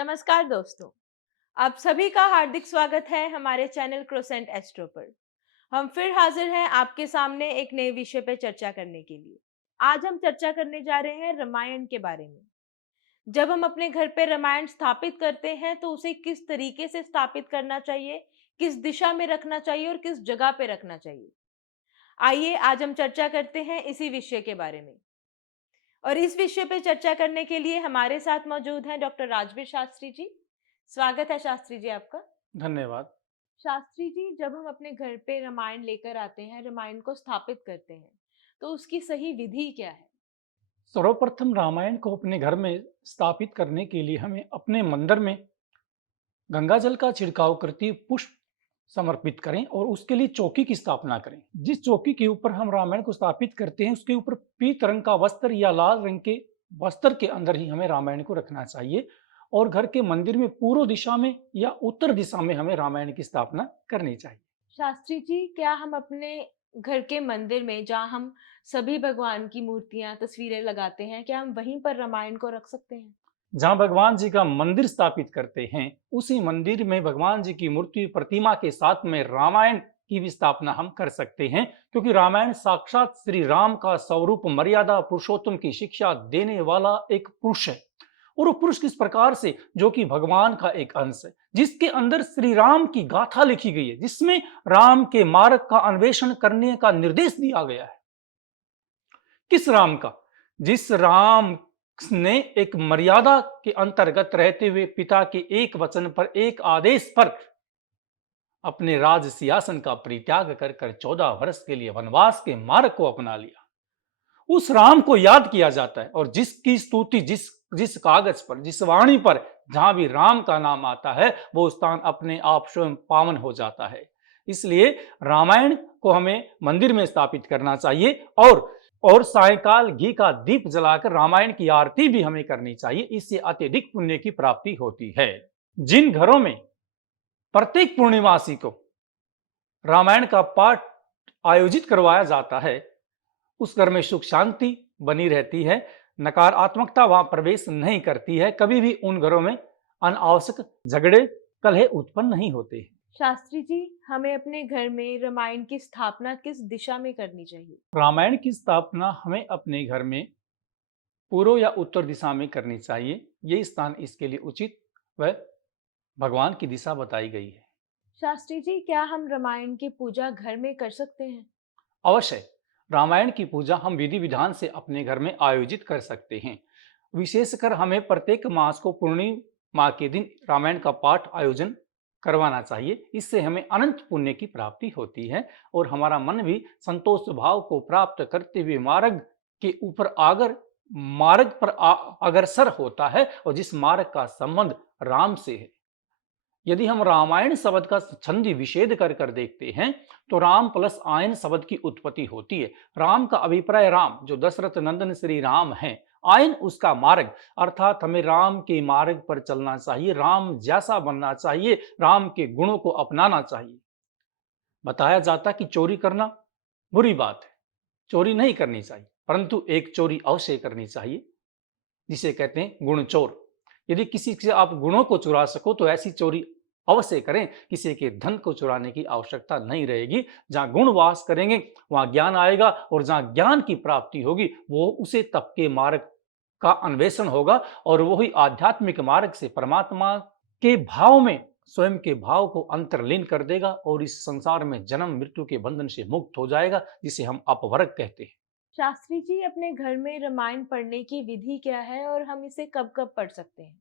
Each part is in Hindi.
नमस्कार दोस्तों, आप सभी का हार्दिक स्वागत है हमारे चैनल क्रोसेंट एस्ट्रो पर। हम फिर हाजिर हैं आपके सामने एक नए विषय पर चर्चा करने के लिए। आज हम चर्चा करने जा रहे हैं रामायण के बारे में। जब हम अपने घर पे रामायण स्थापित करते हैं तो उसे किस तरीके से स्थापित करना चाहिए, किस दिशा में रखना चाहिए और किस जगह पे रखना चाहिए। आइए आज हम चर्चा करते हैं इसी विषय के बारे में। और इस विषय पे चर्चा करने के लिए हमारे साथ मौजूद हैं डॉक्टर राजवीर शास्त्री जी। स्वागत है शास्त्री जी आपका। धन्यवाद। शास्त्री जी, जब हम अपने घर पे रामायण लेकर आते हैं, रामायण को स्थापित करते हैं, तो उसकी सही विधि क्या है? सर्वप्रथम रामायण को अपने घर में स्थापित करने के लिए हमें अपने मंदिर में गंगा जल का छिड़काव करती पुष्प समर्पित करें और उसके लिए चौकी की स्थापना करें। जिस चौकी के ऊपर हम रामायण को स्थापित करते हैं उसके ऊपर पीत रंग का वस्त्र या लाल रंग के वस्त्र के अंदर ही हमें रामायण को रखना चाहिए और घर के मंदिर में पूर्व दिशा में या उत्तर दिशा में हमें रामायण की स्थापना करनी चाहिए। शास्त्री जी, क्या हम अपने घर के मंदिर में, जहाँ हम सभी भगवान की मूर्तियां, तस्वीरें लगाते हैं, क्या हम वहीं पर रामायण को रख सकते हैं? जहाँ भगवान जी का मंदिर स्थापित करते हैं उसी मंदिर में भगवान जी की मूर्ति प्रतिमा के साथ में रामायण की भी स्थापना हम कर सकते हैं, क्योंकि रामायण साक्षात श्री राम का स्वरूप मर्यादा पुरुषोत्तम की शिक्षा देने वाला एक पुरुष है। और वो पुरुष किस प्रकार से, जो कि भगवान का एक अंश है, जिसके अंदर श्री राम की गाथा लिखी गई है, जिसमें राम के मार्ग का अन्वेषण करने का निर्देश दिया गया है। किस राम का? जिस राम ने एक मर्यादा के अंतर्गत रहते हुए पिता के एक वचन पर, एक आदेश पर अपने राज सिंहासन का परित्याग कर कर 14 वर्ष के लिए वनवास के मार्ग को अपना लिया। उस राम को याद किया जाता है और जिसकी स्तुति जिस जिस कागज पर, जिस वाणी पर जहां भी राम का नाम आता है वो स्थान अपने आप स्वयं पावन हो जाता है। इसलिए रामायण को हमें मंदिर में स्थापित करना चाहिए और सायकाल घी का दीप जलाकर रामायण की आरती भी हमें करनी चाहिए। इससे अत्यधिक पुण्य की प्राप्ति होती है। जिन घरों में प्रत्येक पूर्णिमासी को रामायण का पाठ आयोजित करवाया जाता है उस घर में सुख शांति बनी रहती है, नकारात्मकता वहां प्रवेश नहीं करती है, कभी भी उन घरों में अनावश्यक झगड़े कलह उत्पन्न नहीं होते। शास्त्री जी, हमें अपने घर में रामायण की स्थापना किस दिशा में करनी चाहिए? रामायण की स्थापना हमें अपने घर में पूर्व या उत्तर दिशा में करनी चाहिए। ये स्थान इसके लिए उचित व भगवान की दिशा बताई गई है। शास्त्री जी, क्या हम रामायण की पूजा घर में कर सकते हैं? अवश्य रामायण की पूजा हम विधि विधान से अपने घर में आयोजित कर सकते हैं। विशेषकर हमें प्रत्येक मास को पूर्णिमा के दिन रामायण का पाठ आयोजन करवाना चाहिए। इससे हमें अनंत पुण्य की प्राप्ति होती है और हमारा मन भी संतोष भाव को प्राप्त करते हुए के ऊपर आगर मार्ग पर अग्रसर होता है और जिस मार्ग का संबंध राम से है। यदि हम रामायण शब्द का छंदी विच्छेद कर कर देखते हैं तो राम प्लस आयन शब्द की उत्पत्ति होती है। राम का अभिप्राय राम जो दशरथ नंदन श्री राम है, आयन उसका मार्ग, अर्थात हमें राम के मार्ग पर चलना चाहिए, राम जैसा बनना चाहिए, राम के गुणों को अपनाना चाहिए। बताया जाता कि चोरी करना बुरी बात है, चोरी नहीं करनी चाहिए, परंतु एक चोरी अवश्य करनी चाहिए जिसे कहते हैं गुण चोर। यदि किसी से आप गुणों को चुरा सको तो ऐसी चोरी अवश्य करें। किसी के धन को चुराने की आवश्यकता नहीं रहेगी। जहां गुण वास करेंगे वहां ज्ञान आएगा और जहां ज्ञान की प्राप्ति होगी वो उसे तप के मार्ग का अन्वेषण होगा और वही आध्यात्मिक मार्ग से परमात्मा के भाव में स्वयं के भाव को अंतर्लीन कर देगा और इस संसार में जन्म मृत्यु के बंधन से मुक्त हो जाएगा, जिसे हम अपवर्ग कहते हैं। शास्त्री जी, अपने घर में रामायण पढ़ने की विधि क्या है और हम इसे कब-कब पढ़ सकते हैं?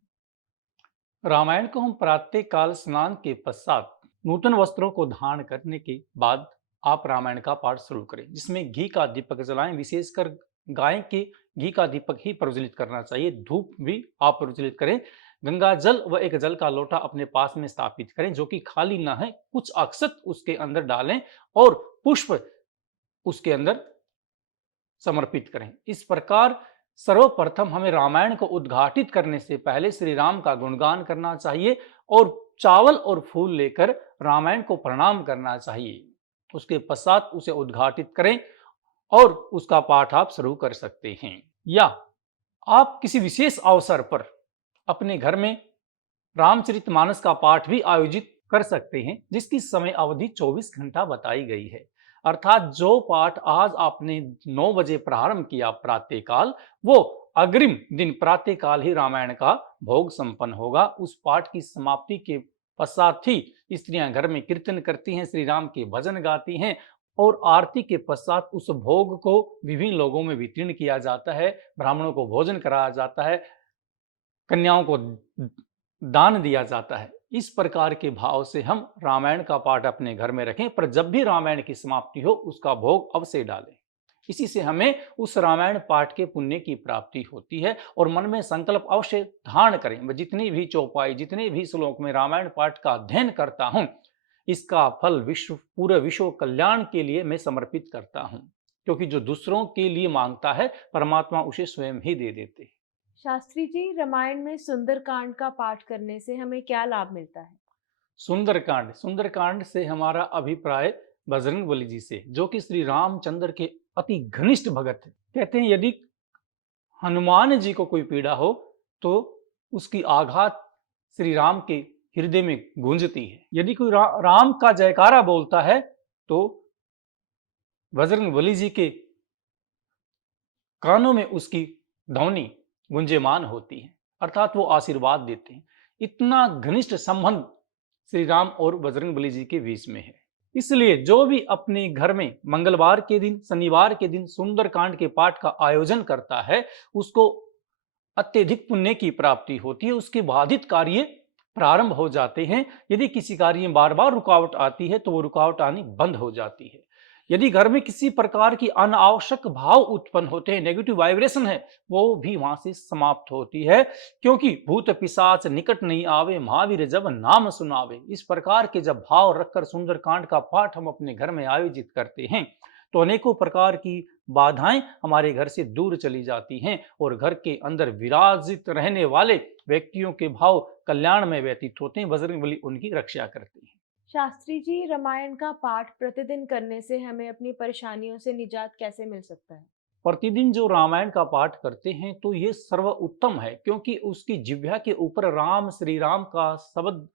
रामायण को हम प्रातः काल स्नान के पश्चात नूतन वस्त्रों को धारण करने के बाद आप रामायण का पाठ शुरू करें, जिसमें घी का दीपक जलाएं। विशेषकर गाय के घी का दीपक ही प्रज्वलित करना चाहिए, धूप भी आप प्रज्वलित करें। गंगा जल व एक जल का लोटा अपने पास में स्थापित करें जो कि खाली न है, कुछ अक्षत उसके अंदर डालें और पुष्प उसके अंदर समर्पित करें। इस प्रकार सर्वप्रथम हमें रामायण को उद्घाटित करने से पहले श्री राम का गुणगान करना चाहिए और चावल और फूल लेकर रामायण को प्रणाम करना चाहिए। उसके पश्चात उसे उद्घाटित करें और उसका पाठ आप शुरू कर सकते हैं। या आप किसी विशेष अवसर पर अपने घर में रामचरितमानस का पाठ भी आयोजित कर सकते हैं, जिसकी समय अवधि 24 घंटा बताई गई है। अर्थात जो पाठ आज आपने 9 बजे प्रारंभ किया प्रातःकाल, वो अग्रिम दिन प्रातःकाल ही रामायण का भोग संपन्न होगा। उस पाठ की समाप्ति के पश्चात ही स्त्रियां घर में कीर्तन करती हैं, श्री राम के भजन गाती हैं और आरती के पश्चात उस भोग को विभिन्न लोगों में वितरण किया जाता है, ब्राह्मणों को भोजन कराया जाता है, कन्याओं को दान दिया जाता है। इस प्रकार के भाव से हम रामायण का पाठ अपने घर में रखें, पर जब भी रामायण की समाप्ति हो उसका भोग अवश्य डालें। इसी से हमें उस रामायण पाठ के पुण्य की प्राप्ति होती है और मन में संकल्प अवश्य धारण करें। मैं जितनी भी चौपाई, जितने भी श्लोक में रामायण पाठ का अध्ययन करता हूं, इसका फल पूरे विश्व कल्याण के लिए मैं समर्पित करता हूं, क्योंकि जो दूसरों के लिए मांगता है परमात्मा उसे स्वयं ही दे देते हैं। शास्त्री जी, रामायण में सुंदरकांड का पाठ करने से हमें क्या लाभ मिलता है? सुंदरकांड से हमारा अभिप्राय बजरंगबली जी से, जो कि श्री रामचंद्र के अति घनिष्ठ भगत है। कहते हैं यदि हनुमान जी को कोई पीड़ा हो तो उसकी आघात श्री राम के हृदय में गूंजती है। यदि कोई राम का जयकारा बोलता है तो बजरंगबली जी के कानों में उसकी ध्वनि गुंजयमान होती है, अर्थात वो आशीर्वाद देते हैं। इतना घनिष्ठ संबंध श्री राम और बजरंगबली जी के बीच में है। इसलिए जो भी अपने घर में मंगलवार के दिन, शनिवार के दिन सुंदरकांड के पाठ का आयोजन करता है, उसको अत्यधिक पुण्य की प्राप्ति होती है। उसके बाधित कार्य प्रारंभ हो जाते हैं। यदि किसी कार्य में बार बार रुकावट आती है तो वो रुकावट आनी बंद हो जाती है। यदि घर में किसी प्रकार की अनावश्यक भाव उत्पन्न होते हैं, नेगेटिव वाइब्रेशन है, वो भी वहां से समाप्त होती है, क्योंकि भूत पिशाच निकट नहीं आवे, महावीर जब नाम सुनावे। इस प्रकार के जब भाव रखकर सुंदरकांड का पाठ हम अपने घर में आयोजित करते हैं तो अनेकों प्रकार की बाधाएं हमारे घर से दूर चली जाती हैं और घर के अंदर विराजित रहने वाले व्यक्तियों के भाव कल्याण में व्यतीत होते हैं। बजरंगबली उनकी रक्षा करते हैं। शास्त्री जी, रामायण का पाठ प्रतिदिन करने से हमें अपनी परेशानियों से निजात कैसे मिल सकता है? प्रतिदिन जो रामायण का पाठ करते हैं तो ये सर्वोत्तम है, क्योंकि उसकी जिह्वा के ऊपर राम, श्री राम का शब्द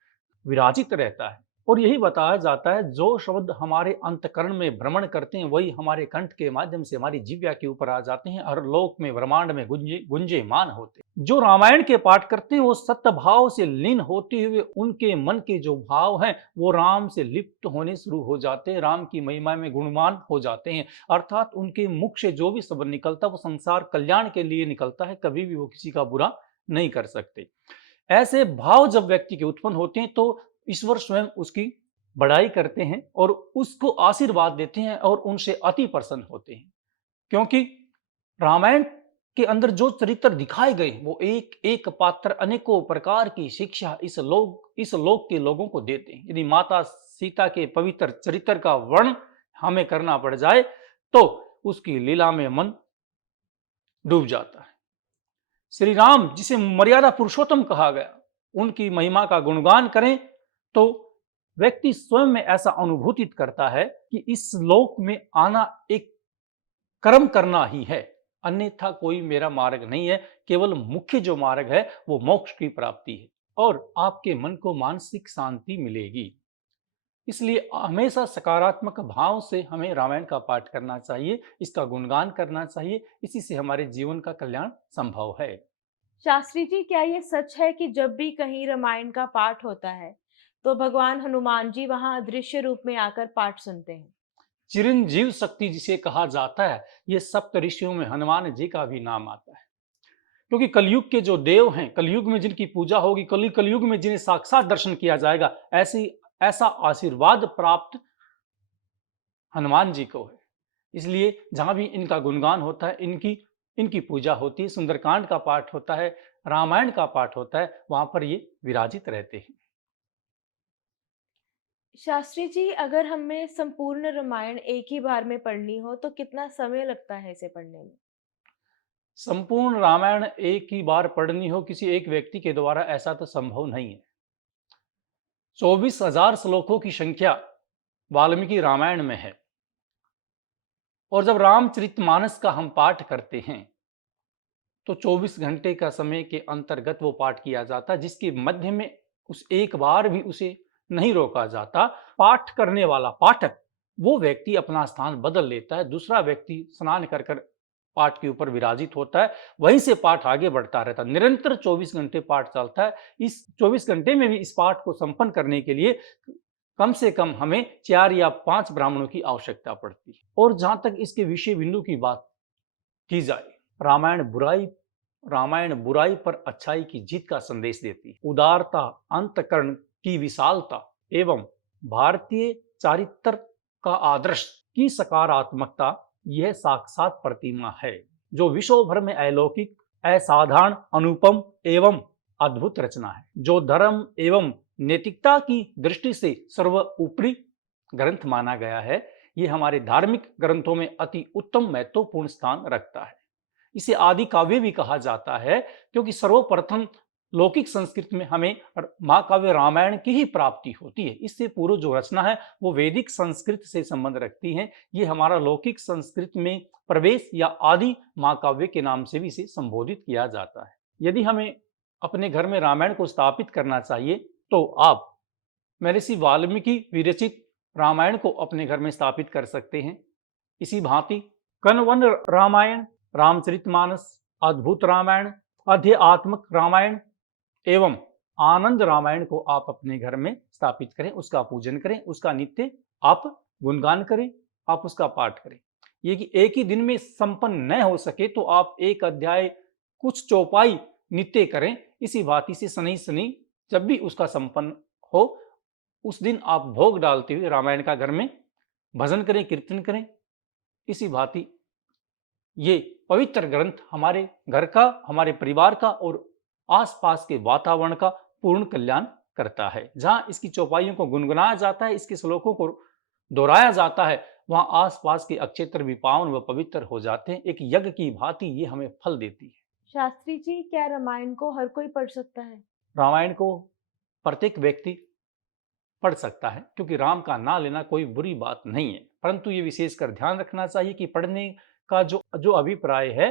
विराजित रहता है और यही बताया जाता है जो शब्द हमारे अंतकरण में भ्रमण करते हैं वही हमारे कंठ के माध्यम से हमारी जिह्वा के ऊपर आ जाते हैं, हर लोक में ब्रह्मांड में गुंजेमान होते हैं। जो रामायण के पाठ करते हैं वो सत्य भाव से लीन होते हुए उनके मन के जो भाव हैं वो राम से लिप्त होने शुरू हो जाते हैं, राम की महिमा में गुणवान हो जाते हैं। अर्थात उनके मुख से जो भी शब्द निकलता है वो संसार कल्याण के लिए निकलता है, कभी भी वो किसी का बुरा नहीं कर सकते। ऐसे भाव जब व्यक्ति के उत्पन्न होते हैं तो ईश्वर स्वयं उसकी बड़ाई करते हैं और उसको आशीर्वाद देते हैं और उनसे अति प्रसन्न होते हैं, क्योंकि रामायण के अंदर जो चरित्र दिखाए गए वो एक एक पात्र अनेकों प्रकार की शिक्षा इस लोक के लोगों को देते हैं। यदि माता सीता के पवित्र चरित्र का वर्णन हमें करना पड़ जाए तो उसकी लीला में मन डूब जाता है। श्री राम जिसे मर्यादा पुरुषोत्तम कहा गया, उनकी महिमा का गुणगान करें तो व्यक्ति स्वयं में ऐसा अनुभूतित करता है कि इस लोक में आना एक कर्म करना ही है, अन्यथा कोई मेरा मार्ग नहीं है। केवल मुख्य जो मार्ग है वो मोक्ष की प्राप्ति है और आपके मन को मानसिक शांति मिलेगी। इसलिए हमेशा सकारात्मक भाव से हमें रामायण का पाठ करना चाहिए, इसका गुणगान करना चाहिए। इसी से हमारे जीवन का कल्याण संभव है। शास्त्री जी, क्या ये सच है कि जब भी कहीं रामायण का पाठ होता है तो भगवान हनुमान जी वहां अदृश्य रूप में आकर पाठ सुनते हैं? चिरंजीव शक्ति जिसे कहा जाता है, ये सप्त ऋषियों में हनुमान जी का भी नाम आता है, क्योंकि कलयुग के जो देव हैं, कलयुग में जिनकी पूजा होगी, कलयुग में जिन्हें साक्षात दर्शन किया जाएगा, ऐसा आशीर्वाद प्राप्त हनुमान जी को है। इसलिए जहां भी इनका गुणगान होता है, इनकी पूजा होती है, सुंदरकांड का पाठ होता है, रामायण का पाठ होता है, वहां पर ये विराजित रहते हैं। शास्त्री जी, अगर हमें संपूर्ण रामायण एक ही बार में पढ़नी हो तो कितना समय लगता है इसे पढ़ने में? संपूर्ण रामायण एक ही बार पढ़नी हो किसी एक व्यक्ति के द्वारा, ऐसा तो संभव नहीं है। 24,000 श्लोकों की संख्या वाल्मीकि रामायण में है और जब रामचरितमानस का हम पाठ करते हैं तो 24 घंटे का समय के अंतर्गत वो पाठ किया जाता है, जिसके मध्य में उस एक बार भी उसे नहीं रोका जाता। पाठ करने वाला पाठक वो व्यक्ति अपना स्थान बदल लेता है, दूसरा व्यक्ति स्नान कर कर पाठ के ऊपर विराजित होता है, वहीं से पाठ आगे बढ़ता रहता है। निरंतर 24 घंटे पाठ चलता है। इस 24 घंटे में भी इस पाठ को संपन्न करने के लिए कम से कम हमें 4 या 5 ब्राह्मणों की आवश्यकता पड़ती है। और जहां तक इसके विषय बिंदु की बात की जाए, रामायण बुराई पर अच्छाई की जीत का संदेश देती है। उदारता, अंतकरण की विशालता एवं भारतीय चारित्र का आदर्श की सकारात्मकता यह साक्षात प्रतिमा है, जो विश्व भर में अलौकिक, असाधारण, अनुपम एवं अद्भुत रचना है, जो धर्म एवं नैतिकता की दृष्टि से सर्वोपरि ग्रंथ माना गया है। यह हमारे धार्मिक ग्रंथों में अति उत्तम महत्वपूर्ण स्थान रखता है। इसे आदि काव्य भी कहा जाता है, क्योंकि सर्वप्रथम लौकिक संस्कृत में हमें महाकाव्य रामायण की ही प्राप्ति होती है। इससे पूर्व जो रचना है वो वैदिक संस्कृत से संबंध रखती है। ये हमारा लौकिक संस्कृत में प्रवेश या आदि महाकाव्य के नाम से भी इसे संबोधित किया जाता है। यदि हमें अपने घर में रामायण को स्थापित करना चाहिए तो आप महर्षि वाल्मीकि विरचित रामायण को अपने घर में स्थापित कर सकते हैं। इसी भांति कनवन रामायण, रामचरितमानस, अद्भुत रामायण, अध्यात्मक रामायण एवं आनंद रामायण को आप अपने घर में स्थापित करें, उसका पूजन करें, उसका नित्य आप गुणगान करें, आप उसका पाठ करें। ये कि एक ही दिन में संपन्न न हो सके तो आप एक अध्याय, कुछ चौपाई नित्य करें। इसी भांति से शनि शनि जब भी उसका संपन्न हो, उस दिन आप भोग डालते हुए रामायण का घर में भजन करें, कीर्तन करें। इसी भांति ये पवित्र ग्रंथ हमारे घर का, हमारे परिवार का और आसपास के वातावरण का पूर्ण कल्याण करता है। जहां इसकी चौपाइयों को गुनगुनाया जाता है, इसके श्लोकों को दोहराया जाता है, वहां आसपास के अक्षेत्र भी पावन व पवित्र हो जाते हैं। एक यज्ञ की भांति ये हमें फल देती है। शास्त्री जी, क्या रामायण को हर कोई पढ़ सकता है? रामायण को प्रत्येक व्यक्ति पढ़ सकता है, क्योंकि राम का नाम लेना कोई बुरी बात नहीं है, परंतु ये विशेषकर ध्यान रखना चाहिए कि पढ़ने का जो अभिप्राय है,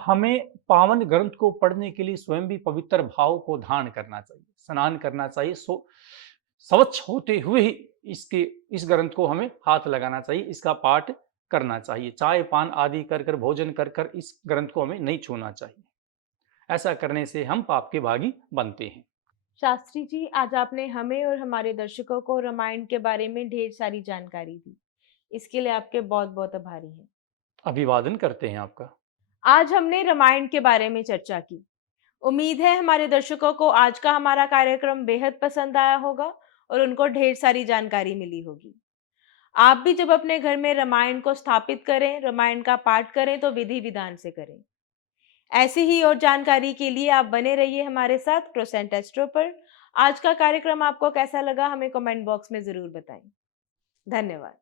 हमें पावन ग्रंथ को पढ़ने के लिए स्वयं भी पवित्र भाव को धारण करना चाहिए, स्नान करना चाहिए, स्वच्छ होते हुए ही इस ग्रंथ को हमें हाथ लगाना चाहिए, इसका पाठ करना चाहिए। चाय पान आदि कर कर, भोजन कर कर इस ग्रंथ को हमें नहीं छूना चाहिए। ऐसा करने से हम पाप के भागी बनते हैं। शास्त्री जी, आज आपने हमें और हमारे दर्शकों को रामायण के बारे में ढेर सारी जानकारी दी। इसके लिए आपके बहुत बहुत आभारी हैं। अभिवादन करते हैं आपका। आज हमने रामायण के बारे में चर्चा की। उम्मीद है हमारे दर्शकों को आज का हमारा कार्यक्रम बेहद पसंद आया होगा और उनको ढेर सारी जानकारी मिली होगी। आप भी जब अपने घर में रामायण को स्थापित करें, रामायण का पाठ करें तो विधि विधान से करें। ऐसी ही और जानकारी के लिए आप बने रहिए हमारे साथ क्रोसेंट एस्ट्रो पर। आज का कार्यक्रम आपको कैसा लगा हमें कमेंट बॉक्स में जरूर बताएं। धन्यवाद।